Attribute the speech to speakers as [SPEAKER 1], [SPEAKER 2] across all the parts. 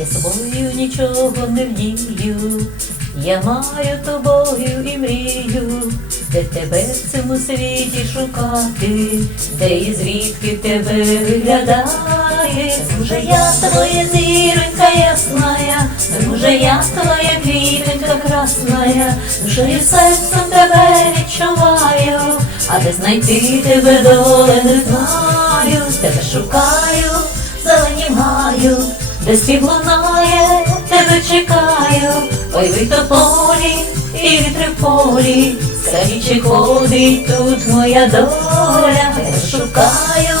[SPEAKER 1] Я собою нічого не вмію, я маю тобою і мрію, де тебе в цьому світі шукати, де і звідки тебе виглядати виглядає. Може я твоя зіронька ясная, може я твоя квітонька красная, душою серцем тебе відчуваю, а де знайти тебе доле не знаю, тебе шукаю, зелені маю, де спів лунає, тебе чекаю, ой ви то і вітри скажіть, чи ходить тут моя доля, тебе шукаю,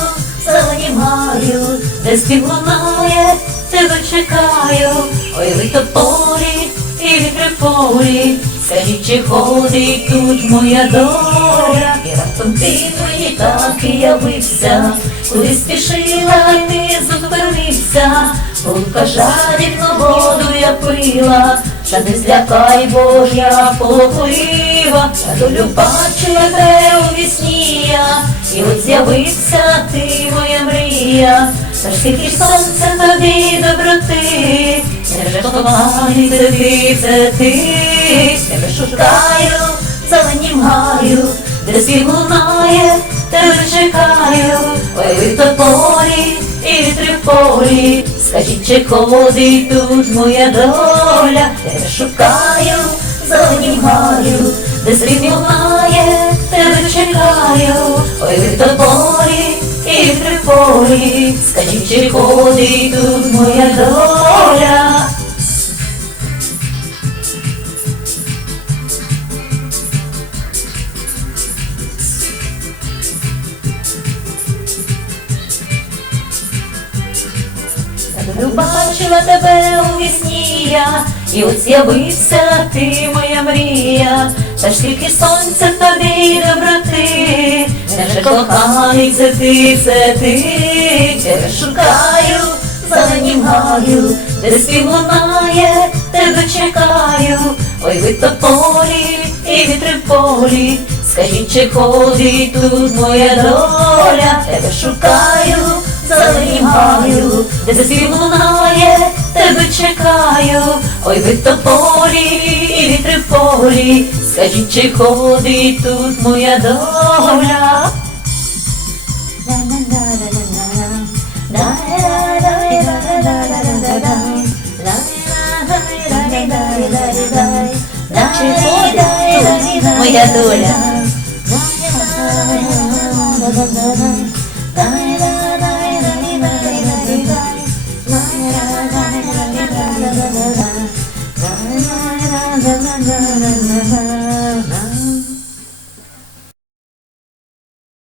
[SPEAKER 1] маю, де спів лунає, тебе чекаю, ой ви тополі і вітри полі, скажіть, чи ходить тут моя доля, і раптом ти мені так і явився, куди спішила, і ти зупинився, Гулка жадібно воду я пила, та не злякай Божя я долю бачу я те у вісні я, і от з'явився ти, моя мрія, скільки ж сонце тобі доброти, невже поганий це ти, це ти, тебе шукаю, зелені маю, де спів лунає, тебе чекаю, ой ви то полі і вітри в полі, скажіть, чи ходить тут моя доля, тебе шукаю, зелені маю, де світ лунає, тебе чекаю, ой ви то полі скажіть, чи тут моя доля. Бачила тебе у вісні я, і от з'явився ти, моя мрія, та ж скільки сонця в тобі доброти, коханий це ти, ти, тебе шукаю, зелені маю, де спів лунає, тебе чекаю, ой ви то полі і вітри в полі, скажіть, чи ходить тут моя доля, тебе шукаю, зелені маю, де спів лунає, тебе чекаю, ой ви то полі і вітри в полі, скажіть, чи ходить тут моя доля. моя доля. Na